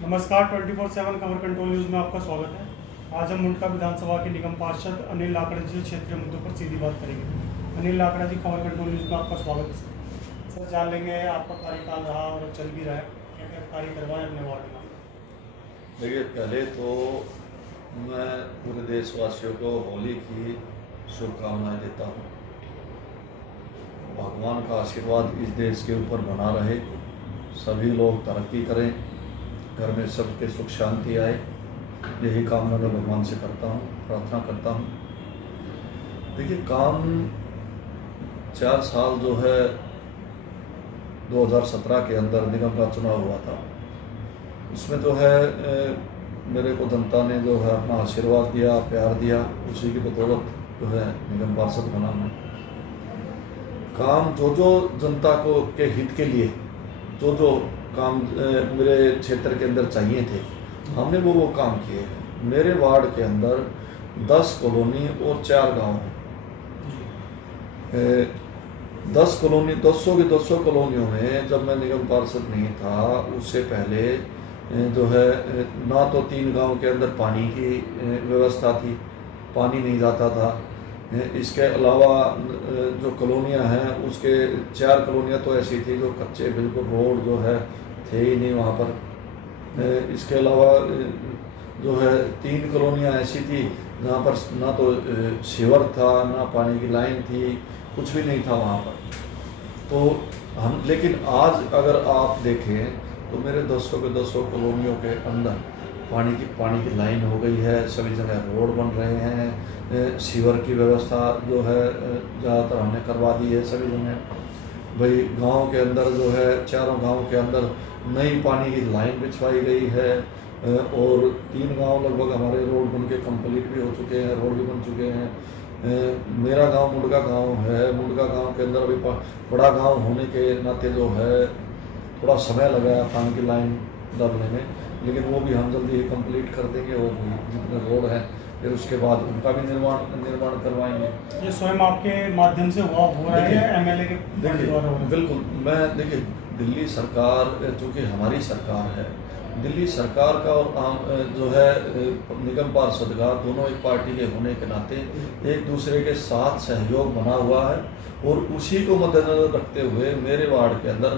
नमस्कार 24/7 खबर control news में आपका स्वागत है। आज हम मुंडका विधानसभा के निगम पार्षद अनिल लाकड़ा जी से क्षेत्रीय मुद्दों पर सीधी बात करेंगे। अनिल लाकड़ा जी, खबर कंट्रोल न्यूज़ में आपका स्वागत है। सर, जान लेंगे आपका कार्यकाल रहा और चल भी रहा है, क्या क्या कार्य करवाए अपने वार्ड में? देखिए, पहले तो मैं पूरे देशवासियों को होली की शुभकामनाएं देता हूँ। भगवान का आशीर्वाद इस देश के ऊपर बना रहे, सभी लोग तरक्की करें, घर में सबके सुख शांति आए, यही कामना मैं भगवान से करता हूँ, प्रार्थना करता हूँ। देखिए, काम 4 साल जो है 2017 के अंदर निगम का चुनाव हुआ था, उसमें जो है मेरे को जनता ने जो है अपना आशीर्वाद दिया, प्यार दिया, उसी की बदौलत जो है निगम पार्षद बना मैं। काम जो जनता को के हित के लिए जो काम मेरे क्षेत्र के अंदर चाहिए थे, हमने वो काम किए हैं। मेरे वार्ड के अंदर 10 कॉलोनी और 4 गांव हैं। 10 कॉलोनी 200 की 200 कॉलोनियों में जब मैं निगम पार्षद नहीं था, उससे पहले जो है ना तो 3 गांव के अंदर पानी की व्यवस्था थी, पानी नहीं जाता था। इसके अलावा जो कॉलोनियां हैं, उसके 4 कॉलोनियां तो ऐसी थी जो कच्चे, बिल्कुल रोड जो है थे ही नहीं वहाँ पर। इसके अलावा जो है 3 कॉलोनियां ऐसी थी जहाँ पर ना तो सीवर था, ना पानी की लाइन थी, कुछ भी नहीं था वहाँ पर। तो हम, लेकिन आज अगर आप देखें तो मेरे 200 के 200 कॉलोनियों के अंदर पानी की लाइन हो गई है, सभी जगह रोड बन रहे हैं, सीवर की व्यवस्था जो है ज़्यादातर हमने करवा दी है सभी जगह। भाई, गांव के अंदर जो है, चारों गांव के अंदर नई पानी की लाइन बिछवाई गई है, और 3 गांव लगभग हमारे रोड बन के कंप्लीट भी हो चुके हैं, रोड भी बन चुके हैं। मेरा गांव मुंडका गांव है। मुंडका गांव के अंदर अभी बड़ा गांव होने के नाते जो है थोड़ा समय लगा है पानी की लाइन डालने में, लेकिन वो भी हम जल्दी ही कंप्लीट कर देंगे। वो भी जितने रोड हैं, फिर उसके बाद उनका भी निर्माण करवाएंगे। ये स्वयं आपके माध्यम से हो रहा है या एमएलए के द्वारा? बिल्कुल, मैं देखिए, दिल्ली सरकार चूँकि हमारी सरकार है, दिल्ली सरकार का और आम जो है निगम पार्षद का, दोनों एक पार्टी के होने के नाते एक दूसरे के साथ सहयोग बना हुआ है, और उसी को मद्देनजर रखते हुए मेरे वार्ड के अंदर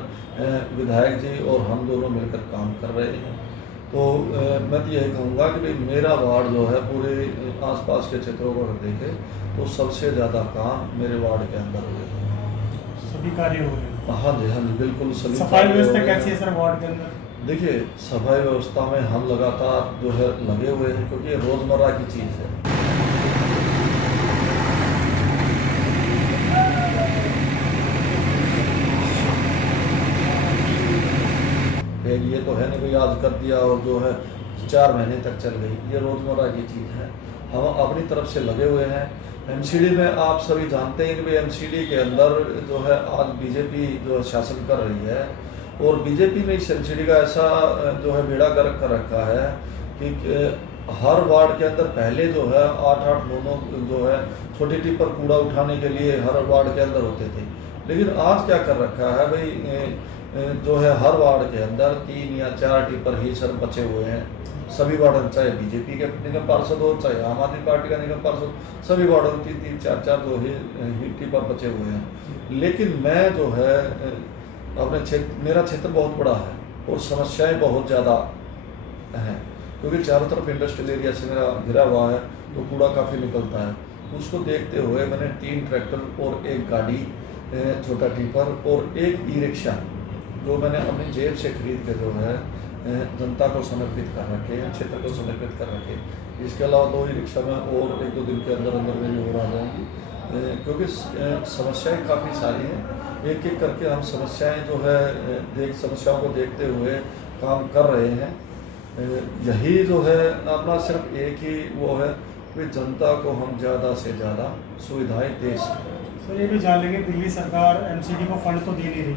विधायक जी और हम दोनों मिलकर काम कर रहे हैं। तो मैं तो यही कहूँगा कि भाई, मेरा वार्ड जो है पूरे आसपास के क्षेत्रों को अगर देखें तो सबसे ज़्यादा काम मेरे वार्ड के अंदर हुए। सभी कार्य हो रहे हैं? हाँ जी, बिल्कुल सभी। सफाई व्यवस्था कैसी है सर वार्ड के अंदर? देखिए, सफाई व्यवस्था में हम लगातार जो है लगे हुए हैं, क्योंकि ये रोज़मर्रा की चीज़ है। ये तो है नहीं भाई आज कर दिया और जो है 4 महीने तक चल गई, ये रोज़मर्रा की चीज़ है। हम अपनी तरफ से लगे हुए हैं। एमसीडी में आप सभी जानते हैं कि भाई एमसीडी के अंदर जो है आज बीजेपी जो शासन कर रही है, और बीजेपी ने इस एमसीडी का ऐसा जो है बेड़ा गर्क कर रखा है कि हर वार्ड के अंदर पहले जो है 8-8, 9-9 जो है छोटे टिप्पर कूड़ा उठाने के लिए हर वार्ड के अंदर होते थे। लेकिन आज क्या कर रखा है भाई, जो है हर वार्ड के अंदर 3 या 4 टिप्पर ही सर बचे हुए हैं। सभी वार्ड, चाहे बीजेपी के निगम पार्षद हो, चाहे आम आदमी पार्टी का निगम पार्षद, सभी वार्डों में 3-3, 4-4 जो ही टिप्पर बचे हुए हैं। लेकिन मैं जो है अपने क्षेत्र, मेरा क्षेत्र बहुत बड़ा है और समस्याएं बहुत ज़्यादा हैं, क्योंकि चारों तरफ इंडस्ट्रियल एरिया से मेरा घिरा हुआ है, तो कूड़ा काफ़ी निकलता है। उसको देखते हुए मैंने 3 ट्रैक्टर और 1 गाड़ी, छोटा टिप्पर और 1 ई-रिक्शा जो मैंने अपनी जेब से खरीद के जो है जनता को समर्पित कर रखे हैं, क्षेत्र को समर्पित कर रखे। इसके अलावा 2 ई-रिक्शा में और 1-2 दिन के अंदर अंदर मेरी और आ जाएंगी, क्योंकि समस्याएं काफ़ी सारी हैं। एक एक करके हम समस्याएं जो है समस्याओं को देखते हुए काम कर रहे हैं। यही जो है अपना सिर्फ एक ही वो है कि जनता को हम ज़्यादा से ज़्यादा सुविधाएं दे सकें। सर, ये भी जान लेंगे, दिल्ली सरकार एमसीडी को फंड तो दे नहीं रही,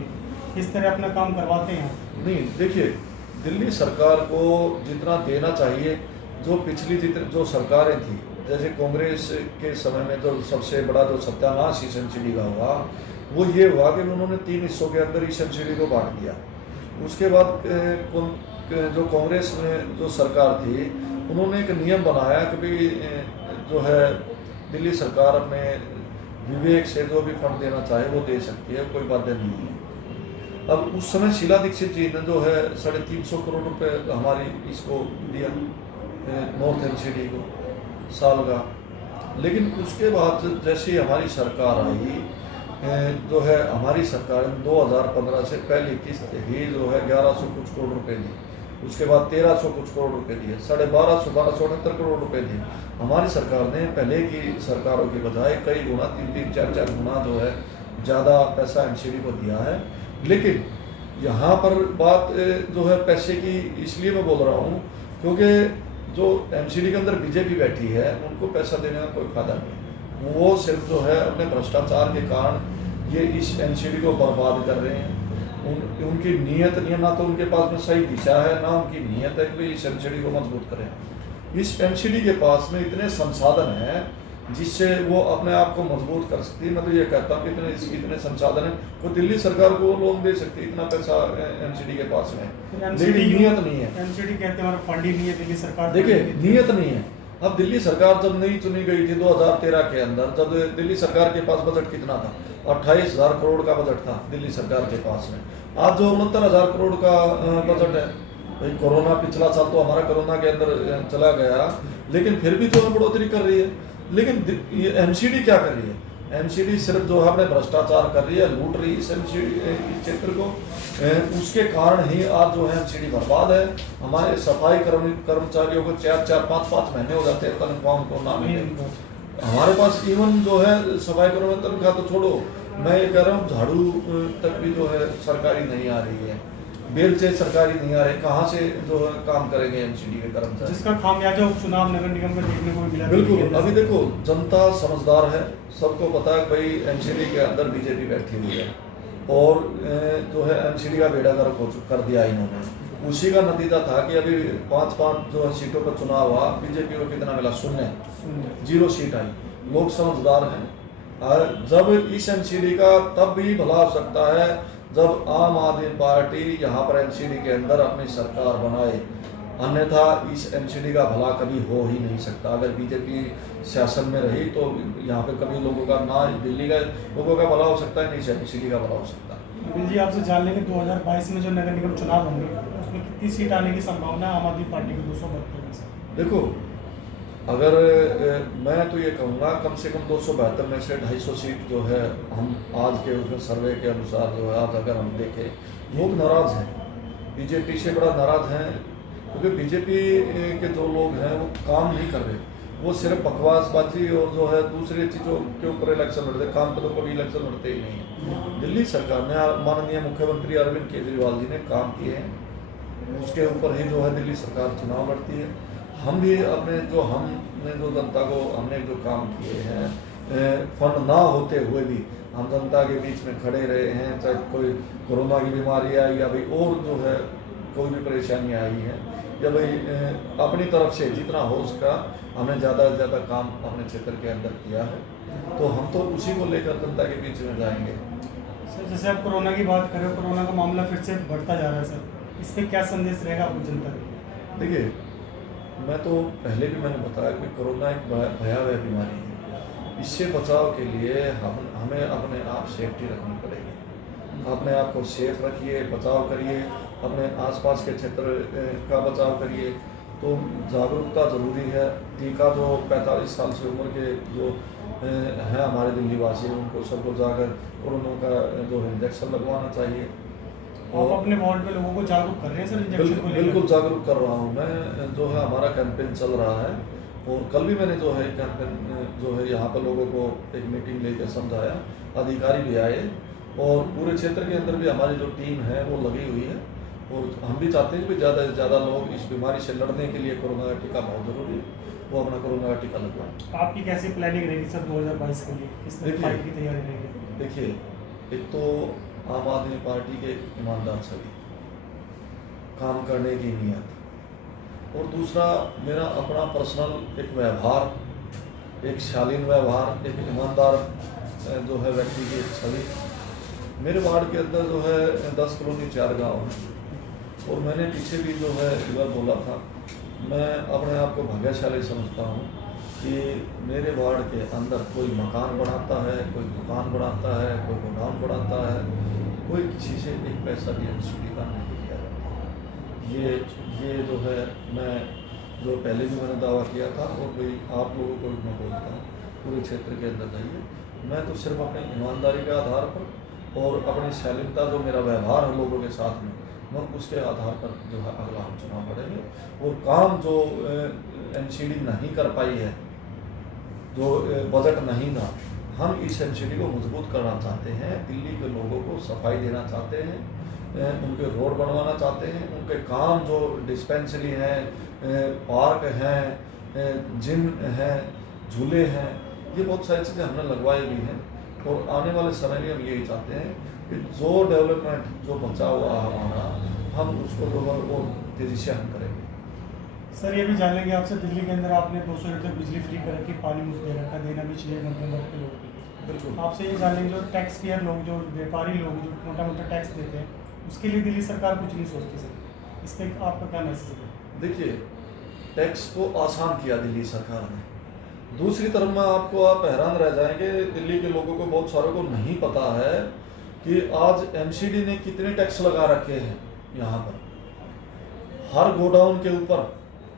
किस तरह अपना काम करवाते हैं? नहीं, देखिए, दिल्ली सरकार को जितना देना चाहिए, जो पिछली जो सरकारें थी, जैसे कांग्रेस के समय में जो सबसे बड़ा जो सत्यानाश इस एमसीडी का हुआ, वो ये हुआ कि उन्होंने 3 हिस्सों के अंदर इस एमसीडी को बांट दिया। उसके बाद जो कांग्रेस में जो सरकार थी उन्होंने एक नियम बनाया कि भाई जो है दिल्ली सरकार अपने विवेक से जो भी फंड देना चाहे वो दे सकती है, कोई बाध्य नहीं है। अब उस समय शीला दीक्षित जी ने जो है 350 करोड़ रुपए हमारी इसको दिया नॉर्थ एमसीडी को साल का। लेकिन उसके बाद जैसे ही हमारी सरकार आई जो है हमारी सरकार ने 2015 से पहली किस्त ही जो है 1100 कुछ करोड़ रुपए दी, उसके बाद 1300 कुछ करोड़ रुपए दिए, 1250 करोड़ रुपए दिए। हमारी सरकार ने पहले की सरकारों की बजाय कई गुना 3-4 गुना जो है ज़्यादा पैसा एमसीडी को दिया है। लेकिन यहाँ पर बात जो है पैसे की इसलिए मैं बोल रहा हूँ क्योंकि जो एमसीडी के अंदर बीजेपी बैठी है उनको पैसा देने का कोई फायदा नहीं। वो सिर्फ जो है अपने भ्रष्टाचार के कारण ये इस एमसीडी को बर्बाद कर रहे हैं। उनकी नीयत नहीं है, ना तो उनके पास में सही दिशा है, ना उनकी नीयत है कि इस एमसीडी को मजबूत करें। इस एमसीडी के पास में इतने संसाधन हैं जिससे वो अपने आप को मजबूत कर सकती है। मैं तो ये कहता हूँ कि इतने संसाधन हैं, तो दिल्ली सरकार को लोन दे सकती है, इतना पैसा एमसीडी के पास में, लेकिन नीयत नहीं है। एमसीडी कहते हैं हमारा फंड ही नहीं है, दिल्ली सरकार देखिए नीयत नहीं है। अब दिल्ली सरकार जब नई चुनी गई थी 2013 के अंदर, जब दिल्ली सरकार के पास बजट कितना था, 28,000 करोड़ का बजट था दिल्ली सरकार के पास में। आज जो 69,000 करोड़ का बजट है, भाई कोरोना पिछला साल तो हमारा कोरोना के अंदर चला गया, लेकिन फिर भी जो है बढ़ोतरी कर रही है। लेकिन ये एमसीडी क्या कर रही है? एमसीडी सिर्फ जो है अपने भ्रष्टाचार कर रही है, लूट रही है इस क्षेत्र को। उसके कारण ही आज जो है एमसीडी बर्बाद है। हमारे सफाई कर्मचारियों को 4-5 महीने हो जाते हैं तनख्वाह को ना मिले। हमारे पास इवन जो है सफाई कर्मचारी तनख्वाह तो छोड़ो, मैं ये कह रहा हूँ झाड़ू तक भी जो है सरकारी नहीं आ रही है, बेलचे सरकारी नहीं आ रहे, कहाँ से जो है काम करेंगे एमसीडी के कर्मचारी? जिसका खामियाजा उपचुनाव नगर निगम में देखने को मिला। बिल्कुल। अभी देखो जनता समझदार है, सबको पता है भाई एमसीडी के अंदर बीजेपी बैठी हुई है और जो है एमसीडी का बेड़ा गर्क कर दिया इन्होंने। उसी का नतीजा था कि अभी 5 जो है सीटों पर चुनाव हुआ, बीजेपी को कितना मिला? 0 सीट आई। लोग समझदार हैं। जब इस एमसीडी का तब भी भला हो सकता है जब आम आदमी पार्टी यहाँ पर एमसीडी के अंदर अपनी सरकार बनाए, अन्यथा इस एमसीडी का भला कभी हो ही नहीं सकता। अगर बीजेपी शासन में रही तो यहाँ पे कभी लोगों का, ना दिल्ली का लोगों का भला हो सकता है, नहीं एमसीडी का भला हो सकता है। अनिल जी आपसे जान लेंगे 2022 में जो नगर निगम चुनाव होंगे उसमें कितनी सीट आने की संभावना है आम आदमी पार्टी की? 272 में से देखो, अगर मैं तो ये कहूँगा कम से कम 272 में से 250 सीट जो है, हम आज के उसमें सर्वे के अनुसार जो है, आज अगर हम देखें लोग नाराज़ हैं, बीजेपी से बड़ा नाराज़ हैं, क्योंकि बीजेपी के जो लोग हैं वो काम नहीं कर रहे, वो सिर्फ बकवासबाजी और जो है दूसरी चीज़ों के ऊपर इलेक्शन लड़ते, काम पर तो कभी इलेक्शन लड़ते ही नहीं है। दिल्ली सरकार ने, माननीय मुख्यमंत्री अरविंद केजरीवाल जी ने काम किए हैं, उसके ऊपर ही जो है दिल्ली सरकार चुनाव लड़ती है। हम भी अपने हमने जो जनता को हमने जो काम किए हैं, फंड ना होते हुए भी हम जनता के बीच में खड़े रहे हैं, चाहे कोई कोरोना की बीमारी आई या भाई और जो है कोई भी परेशानी आई है, या भाई अपनी तरफ से जितना हो सका हमने ज़्यादा से ज़्यादा काम अपने क्षेत्र के अंदर किया है, तो हम तो उसी को लेकर जनता के बीच में जाएंगे। सर जैसे आप कोरोना की बात कर रहे हो, कोरोना का मामला फिर से बढ़ता जा रहा है सर, इस पर क्या संदेश रहेगा आपको जनता को? देखिए, मैं तो पहले भी मैंने बताया कि कोरोना एक भयावह बीमारी है। इससे बचाव के लिए हमें अपने आप सेफ्टी रखनी पड़ेगी। अपने आप को सेफ रखिए, बचाव करिए, अपने आसपास के क्षेत्र का बचाव करिए। तो जागरूकता ज़रूरी है। टीका जो 45 साल से उम्र के जो हैं हमारे दिल्ली वासी, उनको सबको जाकर कोरोना का जो इंजेक्शन लगवाना चाहिए। आप अपने वार्ड में लोगों को जागरूक कर रहे हैं सर इंजेक्शन को लेकर? बिल्कुल जागरूक कर रहा हूँ मैं। जो है हमारा कैंपेन चल रहा है और कल भी मैंने जो है कैंपेन जो है यहाँ पर लोगों को एक मीटिंग लेकर समझाया, अधिकारी भी आए और पूरे क्षेत्र के अंदर भी हमारी जो टीम है वो लगी हुई है। और हम भी चाहते हैं कि ज़्यादा से ज़्यादा लोग इस बीमारी से लड़ने के लिए कोरोना का टीका बहुत ज़रूरी है, वो अपना कोरोना का टीका लगवाएं। आपकी कैसी प्लानिंग रहेगी सर 2022 के लिए, किस तरह फाइट की तैयारी रहेगी? देखिए, एक तो आम आदमी पार्टी के ईमानदार सभी, काम करने की नीयत, और दूसरा मेरा अपना पर्सनल एक व्यवहार, एक शालीन व्यवहार, एक ईमानदार जो है व्यक्ति की एक छवि। मेरे वार्ड के अंदर जो है 10 कॉलोनी 4 गाँव हैं, और मैंने पीछे भी जो है एक बार बोला था, मैं अपने आप को भाग्यशाली समझता हूँ कि मेरे वार्ड के अंदर कोई मकान बनाता है, कोई दुकान बनाता है, कोई गोदाम बनाता है, कोई किसी से एक पैसा भी एमसीडी का नहीं किया जाता। ये जो है, मैं जो पहले भी मैंने दावा किया था और भाई आप लोगों को भी मैं बोलता हूँ, पूरे क्षेत्र के अंदर जाइए, मैं तो सिर्फ अपनी ईमानदारी के आधार पर और अपनी शालीनता जो मेरा व्यवहार है लोगों के साथ में, मैं उसके आधार पर जो है अगला हम चुनाव लड़ेंगे। और काम जो एमसीडी नहीं कर पाई है, जो बजट नहीं था, हम इस एमसीडी को मजबूत करना चाहते हैं, दिल्ली के लोगों को सफाई देना चाहते हैं, उनके रोड बनवाना चाहते हैं, उनके काम जो डिस्पेंसरी हैं, पार्क हैं, जिम हैं, झूले हैं, ये बहुत सारी चीज़ें हमने लगवाई भी हैं। और आने वाले समय में हम यही चाहते हैं कि जो डेवलपमेंट जो बचा हुआ है हमारा, हम उसको जो है वो तेज़ी से हम करेंगे। सर ये भी जान लेंगे आपसे, दिल्ली के अंदर आपने 200 यूनिट तक बिजली फ्री कर रखी, पानी मुफ्त दे रखा, देना भी चाहिए मध्यम वर्ग के लोगों के लिए। बिल्कुल। आपसे ये जान लेंगे, जो टैक्स पेयर लोग, जो व्यापारी लोग, जो मोटा मोटा टैक्स देते हैं, उसके लिए दिल्ली सरकार कुछ नहीं सोचती सर, इस पर आपका क्या मैसेज है? देखिए, टैक्स को आसान किया दिल्ली सरकार ने। दूसरी तरफ में आपको आप हैरान रह जाएंगे, दिल्ली के लोगों को बहुत सारों को नहीं पता है कि आज एमसीडी ने कितने टैक्स लगा रखे हैं यहाँ पर। हर गोडाउन के ऊपर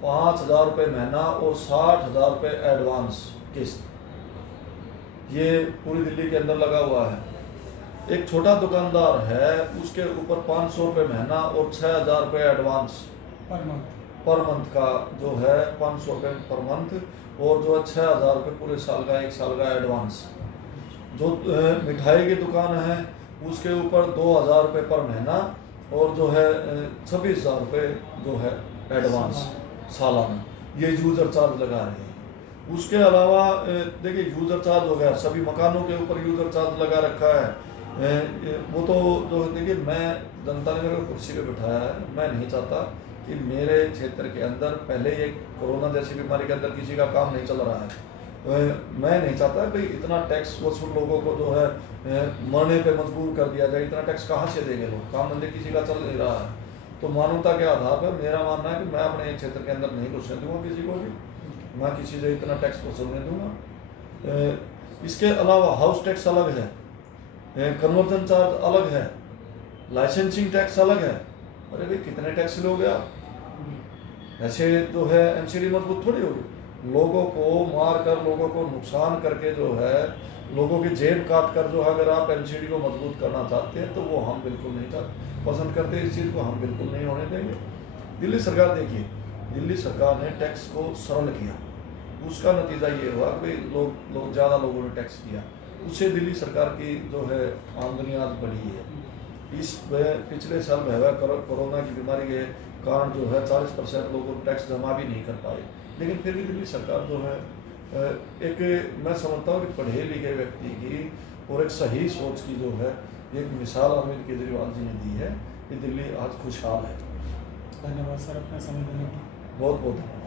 5,000 रुपये महीना और 60,000 रुपये एडवांस किस्त, ये पूरी दिल्ली के अंदर लगा हुआ है। एक छोटा दुकानदार है, उसके ऊपर 500 रुपये महीना और 6,000 रुपये एडवांस पर मंथ का जो है, 500 रुपये पर मंथ और जो है 6,000 रुपये पूरे साल का, 1 साल का एडवांस। जो मिठाई की दुकान है उसके ऊपर 2,000 रुपये पर महीना और जो है 26,000 रुपये जो है एडवांस सालाना, ये यूज़र चार्ज लगा रहे हैं। उसके अलावा देखिए, यूज़र चार्ज हो गया, सभी मकानों के ऊपर यूज़र चार्ज लगा रखा है। वो तो जो देखिए, मैं जनता ने मेरे को कुर्सी पे बिठाया है, मैं नहीं चाहता कि मेरे क्षेत्र के अंदर पहले ये कोरोना जैसी बीमारी के अंदर किसी का काम नहीं चल रहा है। मैं नहीं चाहता कि इतना टैक्स वसूल लोगों को जो है मरने पे मजबूर कर दिया जाए। इतना टैक्स कहाँ से देंगे लोग, काम धंधे किसी का चल नहीं रहा है। तो मानवता के आधार पर मेरा मानना है कि मैं अपने क्षेत्र के अंदर नहीं घुसने दूंगा किसी को भी, मैं किसी से इतना टैक्स वसूलने दूंगा। इसके अलावा हाउस टैक्स अलग है, कन्वर्जन चार्ज अलग है, लाइसेंसिंग टैक्स अलग है। अरे भाई, कितने टैक्स लोगे आप? ऐसे जो है एमसीडी मजबूत थोड़ी होगी। लोगों को मार कर, लोगों को नुकसान करके जो है, लोगों की जेब काट कर जो है, अगर आप एमसीडी को मजबूत करना चाहते हैं तो वो हम बिल्कुल नहीं पसंद करते। इस चीज़ को हम बिल्कुल नहीं होने देंगे। दिल्ली सरकार, देखिए, दिल्ली सरकार ने टैक्स को सरल किया, उसका नतीजा ये हुआ कि लोग ज़्यादा लोगों ने टैक्स दिया, उससे दिल्ली सरकार की जो है आमदनी आज बढ़ी है। इस पिछले साल भयावह कोरोना की बीमारी के कारण जो है 40% लोगों को टैक्स जमा भी नहीं कर पाए, लेकिन फिर भी दिल्ली सरकार जो है एक, मैं समझता हूँ कि पढ़े लिखे व्यक्ति की और एक सही सोच की जो है एक मिसाल अरविंद केजरीवाल जी ने दी है कि दिल्ली आज खुशहाल है। धन्यवाद सर अपना समय देने के लिए। बहुत बहुत धन्यवाद।